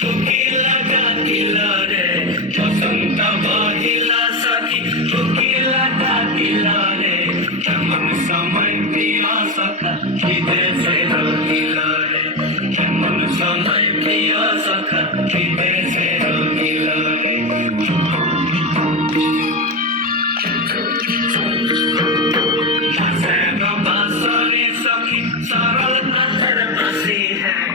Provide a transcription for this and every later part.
কোকিলা ডাকিল রে বসন্ত বহিলা সখী কোকিলা ডাকিল রে কেমন সময় প্রিয় সখা বিদেশে রহিল রে কেমন সময় প্রিয় সখা বিদেশে রহিল রে বাসরে সখী সরল কাঠের বাসি হ্যাঁ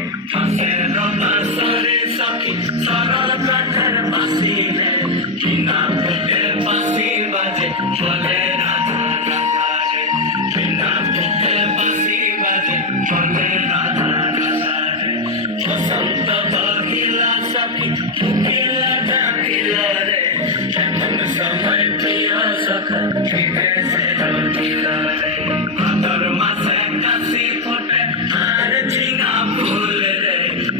বাসরে সখী সরল কাঠের বাসি হ্যাঁ বিনা ফুটে বাসি বাজে বলে রাধা রাধা রে বিনা ফুটে বাসি বাজে বলে রাধা রাধা রে বসন্ত বহিলা সখী কোকিলা ডাকিল রে কেমন সময় প্রিয় সখা বিদেশে রহিল রে ভাদর মাসে কাশি ফোটে আর ঝিঙা ফুল রে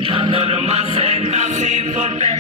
ভাদর মাসে কাশি ফোটে